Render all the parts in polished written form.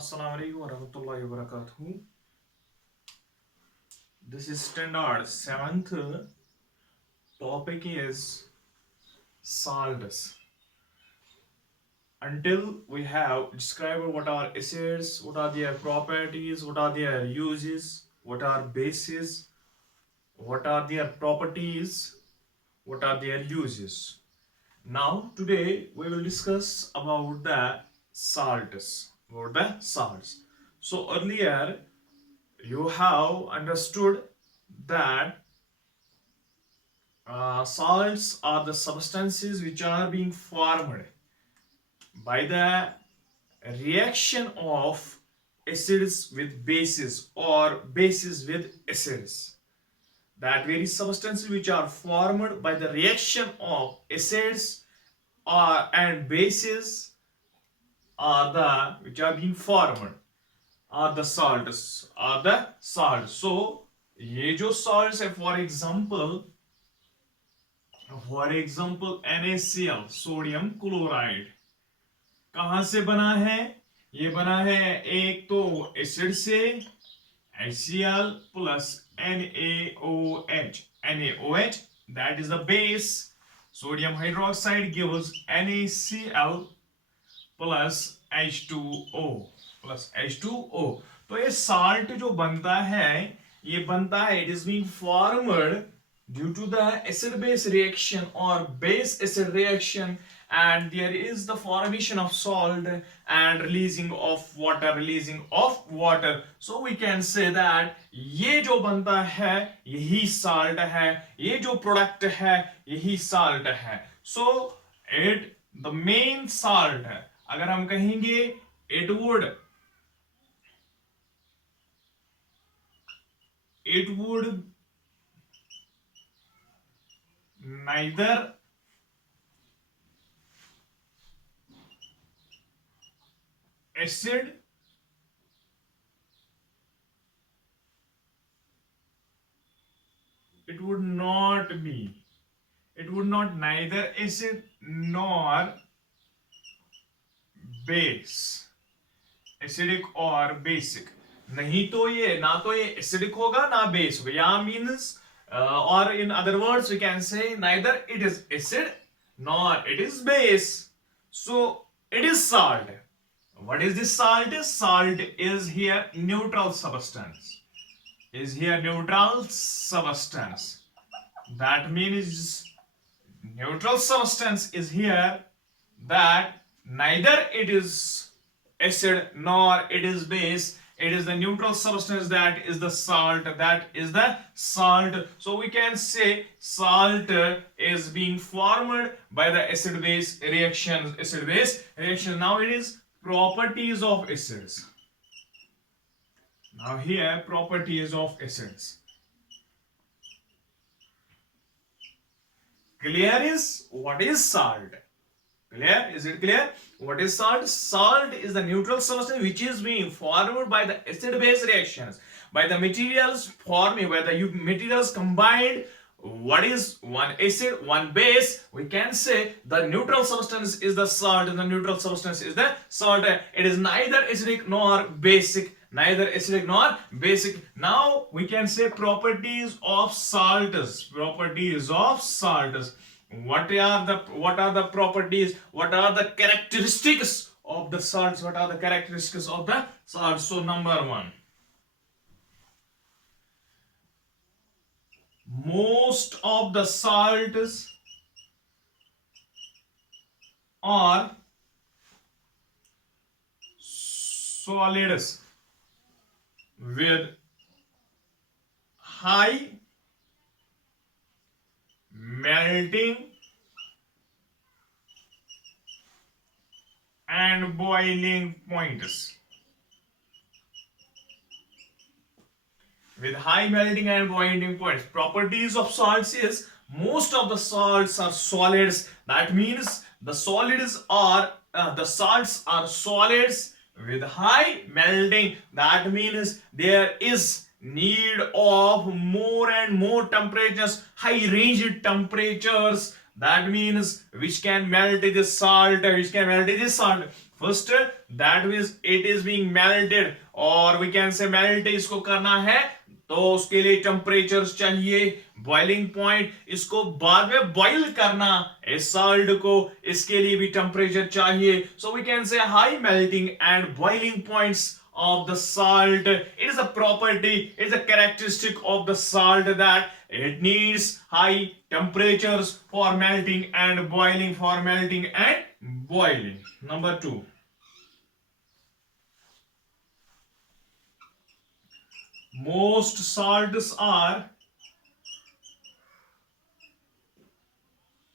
Assalamu alaikum warahmatullahi wabarakatuh. This is standard 7th. Topic is salts. Until we have described what are acids, what are their properties, what are their uses, what are bases, what are their properties, what are their uses. Now today we will discuss about the salts. So earlier you have understood that salts are the substances which are being formed by the reaction of acids with bases or bases with acids. That very substances which are formed by the reaction of acids and bases are the which are being formed are the salts. So ये जो salts है, for example NaCl sodium chloride कहां से बना है? ये बना है एक तो एसिड से HCl plus NaOH, that is the base. Sodium hydroxide gives NaCl plus H2O. तो ये साल्ट जो बनता है, it is being formed due to the acid base reaction or base acid reaction, and there is the formation of salt and releasing of water. So we can say that ये जो बनता है यही salt है, ये जो product है यही salt है. So the main salt है, अगर हम कहेंगे it would neither acid it would not neither acid nor base, acidic or basic. नहीं तो ये ना तो ये acidic होगा ना base होगा. या means or in other words we can say neither it is acid nor it is base. So it is salt. What is this salt? Salt is here neutral substance. That means neutral substance is here that neither it is acid nor it is base. It is the neutral substance that is the salt. So we can say salt is being formed by the acid base reaction. Now it is properties of acids. Now here properties of acids. Clear is what is salt? Clear? Is it clear? What is salt? Salt is the neutral substance which is being formed by the acid-base reactions, by the materials forming, by the materials combined. What is one acid, one base? We can say the neutral substance is the salt. The neutral substance is the salt. It is neither acidic nor basic. Now we can say properties of salts. What are the properties? What are the characteristics of the salts? So number one, most of the salts are solids with high melting and boiling points. Properties of salts is most of the salts are solids. That means the salts are solids with high melting. That means there is need of more and more temperatures, high range temperatures, that means which can melt this salt. first that means it is being melted, और we can say melt इसको करना है तो उसके लिए temperature चाहिए, boiling point, इसको बाद में बॉइल करना इस सॉल्ट को, इसके लिए भी टेम्परेचर चाहिए. So we can say high melting and boiling points of the salt. It is a property, it is a characteristic of the salt that it needs high temperatures for melting and boiling, for melting and boiling. Number 2, most salts are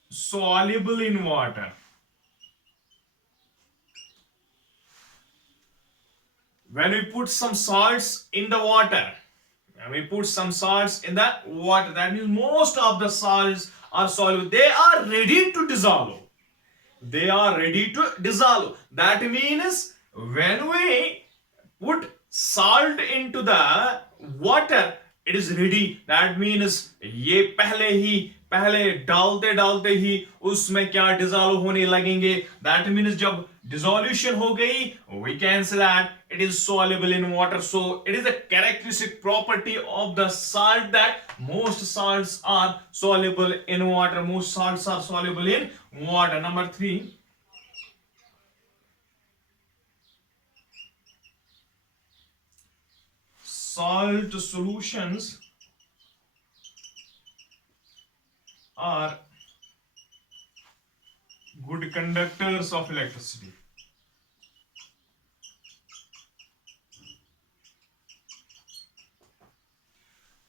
soluble in water. When we put some salts in the water, that means most of the salts are soluble. They are ready to dissolve. That means when we put salt into the water, it is ready. That means ये पहले डालते ही उसमें क्या dissolve होने लगेंगे. That means जब dissolution हो गई, we can say that it is soluble in water. So it is a characteristic property of the salt that most salts are soluble in water. Most salts are soluble in water. Number 3, salt solutions are good conductors of electricity.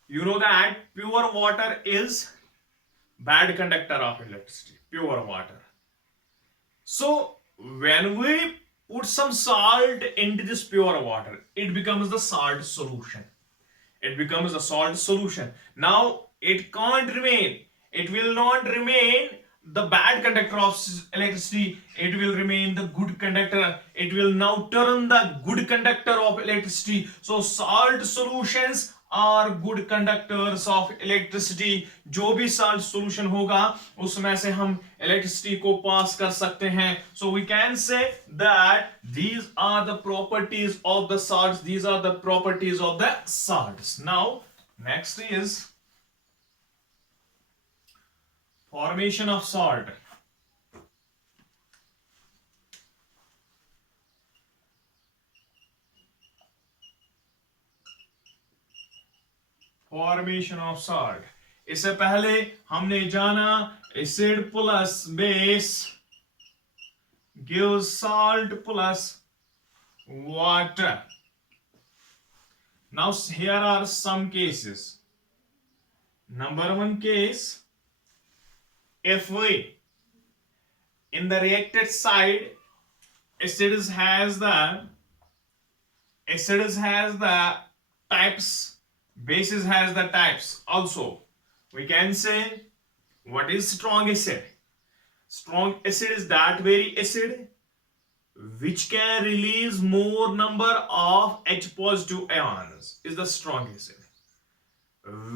You know that pure water is bad conductor of electricity. Pure water. So when we put some salt into this pure water, it becomes the salt solution. Now it can't remain. It will not remain the bad conductor of electricity. It will remain the good conductor. It will now turn the good conductor of electricity. So salt solutions are good conductors of electricity. जो भी salt solution होगा उसमें से हम electricity को pass कर सकते हैं. So we can say that these are the properties of the salts. These are the properties of the salts. Now next is formation of salt. Formation of salt. इससे पहले हमने जाना acid plus base gives salt plus water. Now here are some cases. Number 1 case, if we in the reacted side acid has the types, bases has the types also. We can say what is strong acid. Strong acid is that very acid which can release more number of H positive ions, is the strong acid.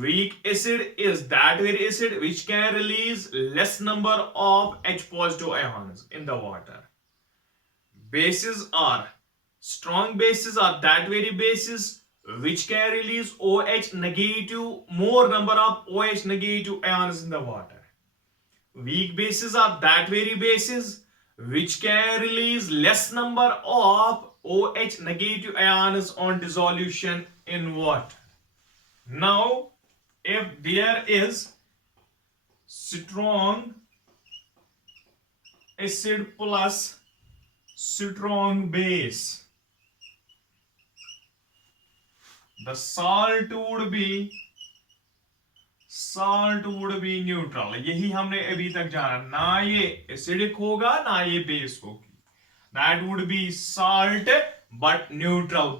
Weak acid is that very acid which can release less number of H positive ions in the water. Strong bases are that very bases which can release OH negative, more number of OH negative ions in the water. Weak bases are that very bases which can release less number of OH negative ions on dissolution in water. Now, if there is strong acid plus strong base, the salt would be neutral. यही हमने अभी तक जाना, ना ये acidic होगा ना ये base होगी. That would be salt but neutral.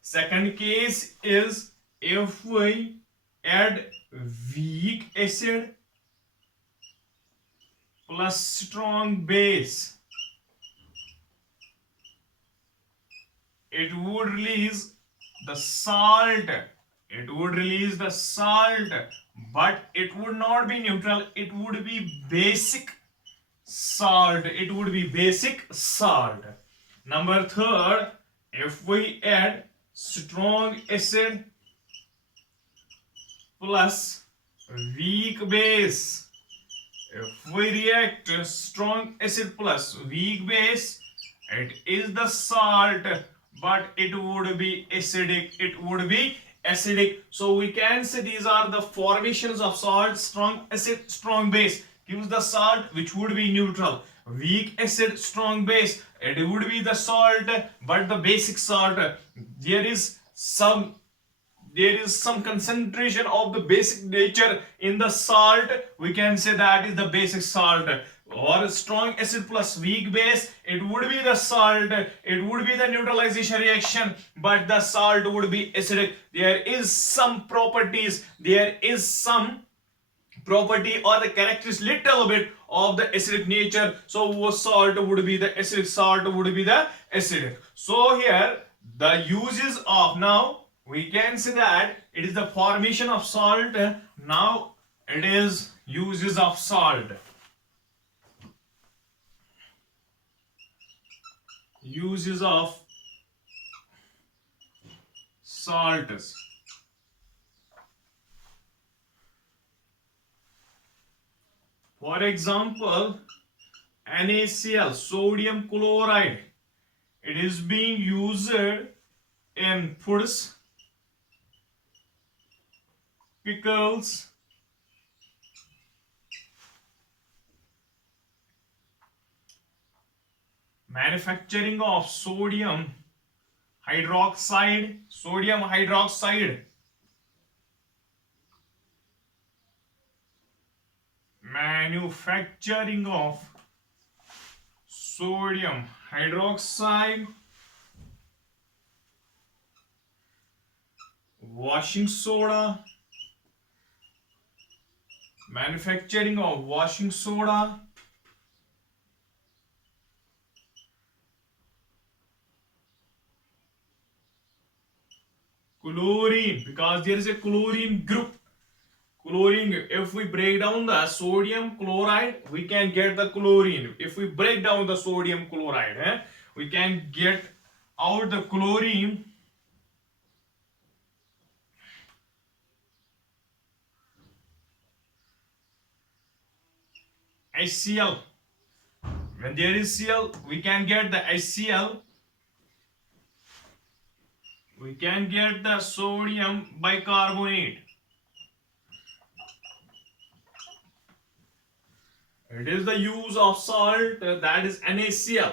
Second case is if we add weak acid plus strong base, it would release the salt. But it would not be neutral, it would be basic salt. It would be basic salt. Number third, if we add strong acid plus weak base, if we react strong acid plus weak base, it is the salt, but it would be acidic. It would be acidic. So we can say these are the formations of salt. Strong acid, strong base gives the salt, which would be neutral. Weak acid, strong base, it would be the salt, but the basic salt. There is some there is some concentration of the basic nature in the salt. We can say that is the basic salt. Or strong acid plus weak base, it would be the salt, it would be the neutralization reaction, but the salt would be acidic. There is some properties, there is some property or the characteristic little bit of the acidic nature. So salt would be the acidic, salt would be the acidic. So here the uses of, now we can say that it is the formation of salt. Now it is uses of salt. Uses of salts. For example, NaCl, sodium chloride, it is being used in foods, pickles, manufacturing of sodium hydroxide, manufacturing of sodium hydroxide, washing soda, manufacturing of washing soda, chlorine, because there is a chlorine group. Chlorine, if we break down the sodium chloride, we can get the chlorine. If we break down the sodium chloride, we can get out the chlorine. HCl. When there is Cl, we can get the HCl. We can get the sodium bicarbonate. It is the use of salt, that is NaCl.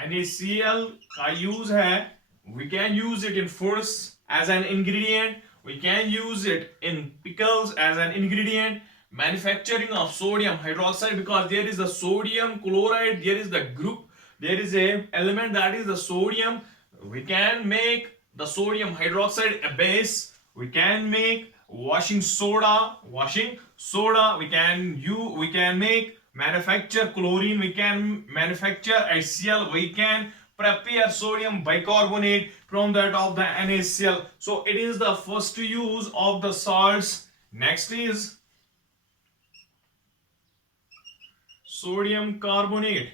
NaCl का use है, we can use it in foods as an ingredient. We can use it in pickles as an ingredient. Manufacturing of sodium hydroxide, because there is the sodium chloride, there is the group, there is a element that is the sodium. We can make the sodium hydroxide a base. We can make washing soda. We can make manufacture chlorine. We can manufacture HCl. We can prepare sodium bicarbonate from that of the NaCl. So it is the first use of the salts. Next is sodium carbonate.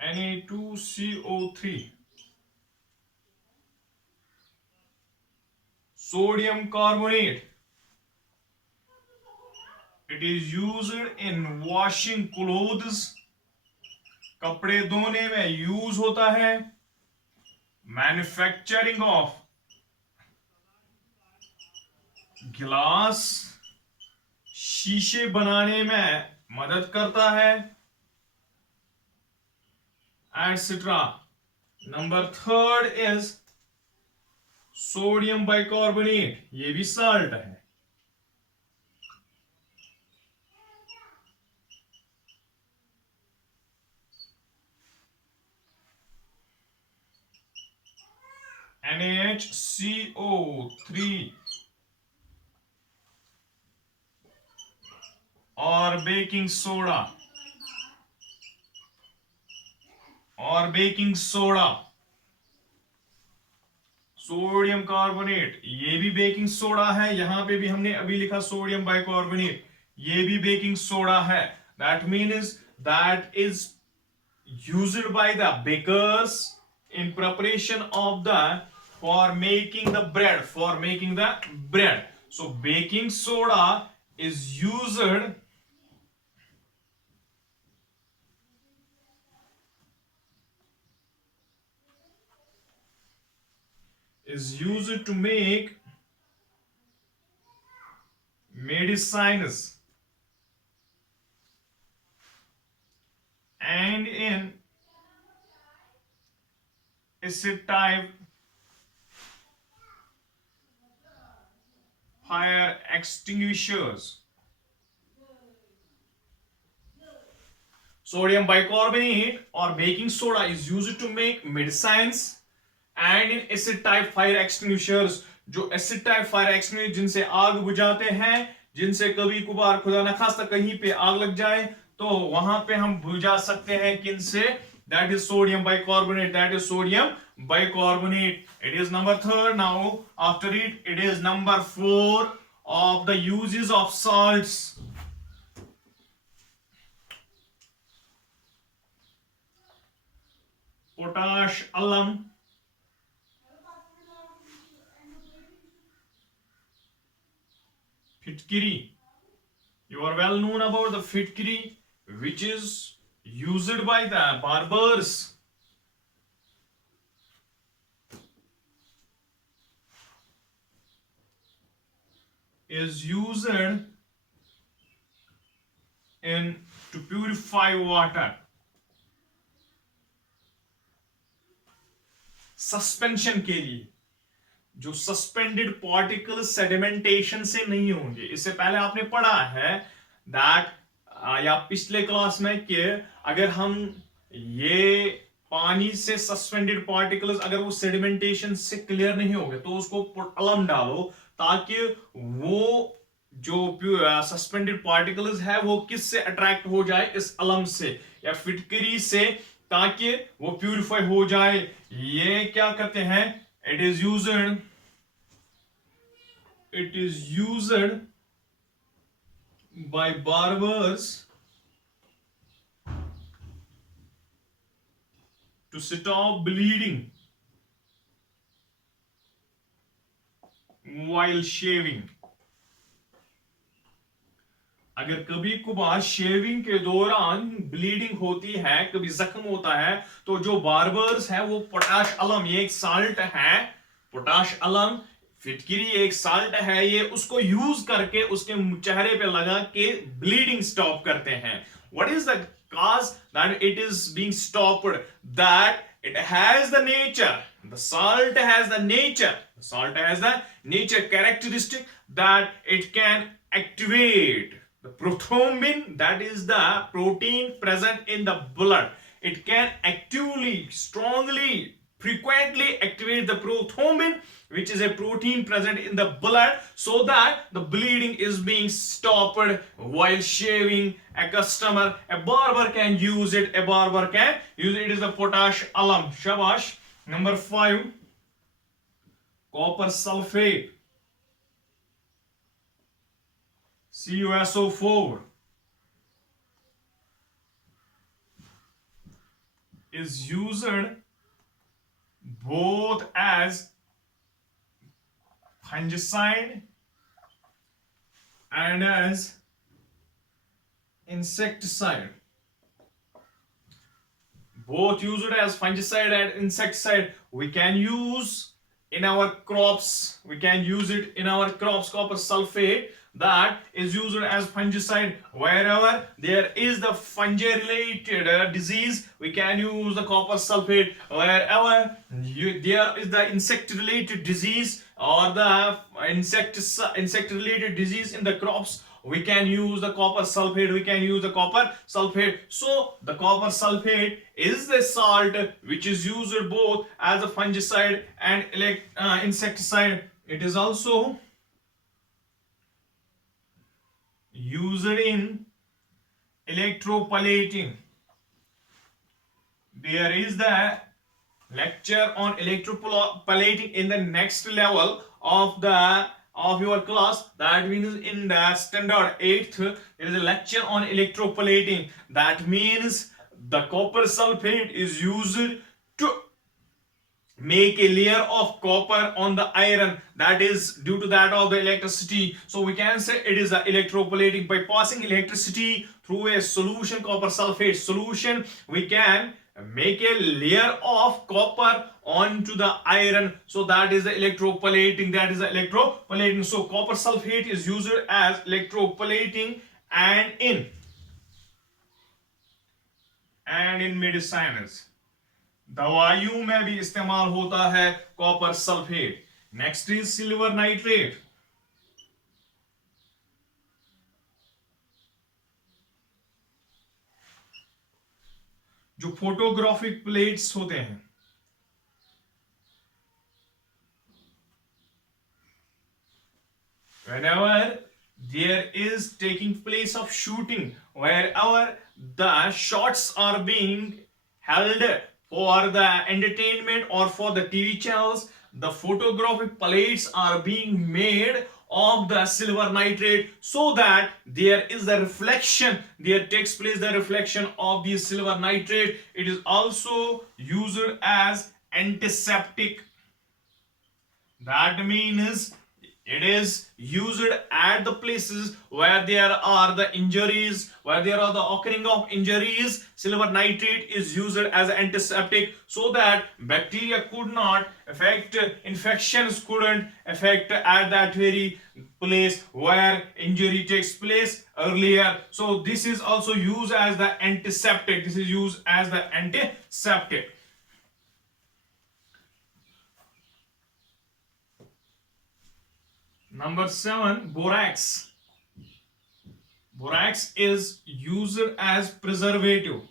Na2CO3. Sodium carbonate. It is used in washing clothes. कपड़े धोने में use होता है. Manufacturing of गिलास, शीशे बनाने में मदद करता है, etc. Number third is sodium bicarbonate. ये भी साल्ट है. NaHCO3 और बेकिंग सोडा सोडियम कार्बोनेट, ये भी बेकिंग सोडा है, यहां पे भी हमने अभी लिखा सोडियम बाइकार्बोनेट, ये भी बेकिंग सोडा है. That means that is used by the bakers in preparation of the for making the bread. So baking soda is used to make medicines and in acid type fire extinguishers. Sodium bicarbonate or baking soda is used to make medicines and in acid type fire extinguishers. जो acid type fire extinguishers जिनसे आग बुझाते हैं, जिनसे कभी कभार खुदा न खास्ता कहीं पे आग लग जाए तो वहां पे हम बुझा सकते हैं किनसे. That is sodium bicarbonate. That is sodium bicarbonate. It is number 3rd. Now after it is number 4 of the uses of salts. Potash alum, fitkiri. You are well known about the fitkiri, which is used by the barbers. Is used in to purify water. Suspension के लिए, जो suspended particle sedimentation से नहीं होंगे. इससे पहले आपने पढ़ा है दैट या पिछले क्लास में कि अगर हम ये पानी से सस्पेंडेड पार्टिकल्स अगर वो सेडिमेंटेशन से क्लियर नहीं होंगे तो उसको अलम डालो ताकि वो जो सस्पेंडेड पार्टिकल्स है वो किससे अट्रैक्ट हो जाए, इस अलम से या फिटकरी से, ताकि वो प्यूरिफाई हो जाए. ये क्या करते हैं, it is used by barbers to stop bleeding while shaving. अगर कभी कभार शेविंग के दौरान ब्लीडिंग होती है, कभी जख्म होता है, तो जो बार्बर्स है वो पोटाश अलम, ये एक साल्ट है, पोटाश अलम फिटकिरी एक साल्ट है, ये उसको यूज करके उसके चेहरे पे लगा के ब्लीडिंग स्टॉप करते हैं. What is the cause that it is being stopped? That it has the nature, the salt has the nature characteristic that it can activate the prothrombin, that is the protein present in the blood. It can actively, strongly, frequently activate the prothrombin, which is a protein present in the blood, so that the bleeding is being stopped while shaving. A barber can use it. It is the potash alum. Shabash. Number 5, copper sulfate, CuSO4, is used both as fungicide and as insecticide. Both used as fungicide and insecticide. We can use in our crops. Copper sulfate, that is used as fungicide. Wherever there is the fungi related disease, we can use the copper sulfate. Wherever there is the insect related disease or the insect related disease in the crops, we can use the copper sulfate. So the copper sulfate is the salt which is used both as a fungicide and insecticide. It is also used in electroplating. There is the lecture on electroplating in the next level of the of your class. That means in the standard 8th there is a lecture on electroplating. That means the copper sulfate is used to make a layer of copper on the iron, that is due to that of the electricity. So we can say it is a electroplating. By passing electricity through a solution, copper sulfate solution, we can make a layer of copper onto the iron. So that is the electroplating. So copper sulfate is used as electroplating and in medicines, दवाइयों में भी इस्तेमाल होता है copper sulphate. Next is silver nitrate. जो photographic plates होते हैं, whenever there is taking place of shooting, wherever the shots are being held for the entertainment or for the TV channels, the photographic plates are being made of the silver nitrate, so that there is the reflection, there takes place the reflection of the silver nitrate. It is also used as antiseptic. That means it is used at the places where there are the injuries, where there are the occurring of injuries. Silver nitrate is used as an antiseptic, so that bacteria could not affect, infections couldn't affect at that very place where injury takes place earlier. So this is also used as the antiseptic. Number 7, borax. Borax is used as preservative.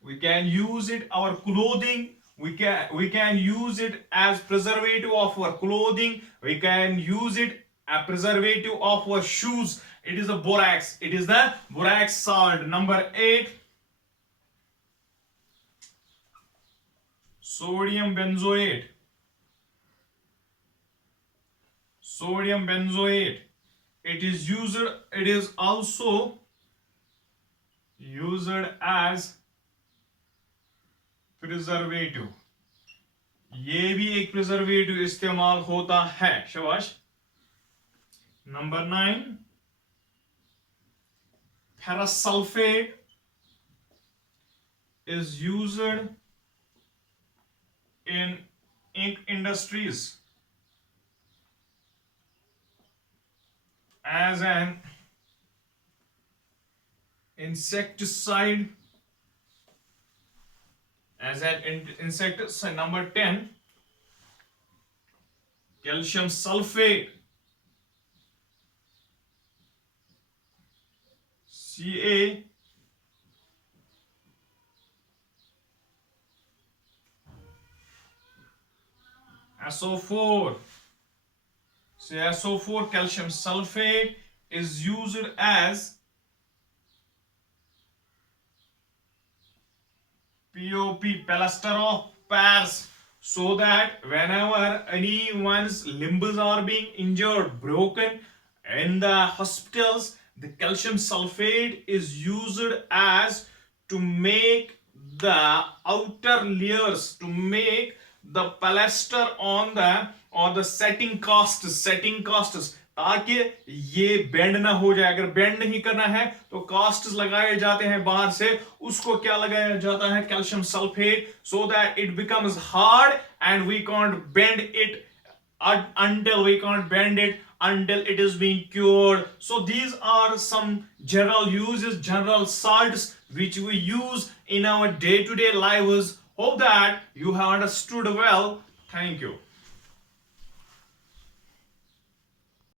We can use it our clothing. We can use it as preservative of our clothing. We can use it as preservative of our shoes. It is a borax. It is the borax salt. Number 8, sodium benzoate. Sodium benzoate. It is also used as preservative. ये भी एक preservative इस्तेमाल होता है. शाबाश. Number 9, ferrous sulfate is used in ink industries as an insecticide. Number 10, calcium sulfate, CaSO4. CaSO4, calcium sulfate, is used as POP, plaster of Paris, so that whenever anyone's limbs are being injured, broken in the hospitals, the calcium sulfate is used as to make the outer layers, to make the plaster on the or the setting casts, ताकि ये bend ना हो जाए. अगर bend नहीं करना है तो कास्ट्स लगाए जाते हैं बाहर से. उसको क्या लगाया जाता है? Calcium sulphate, so that it becomes hard and we can't bend it until it is being cured. So these are some general uses, general salts which we use in our day-to-day lives. Hope that you have understood well. Thank you.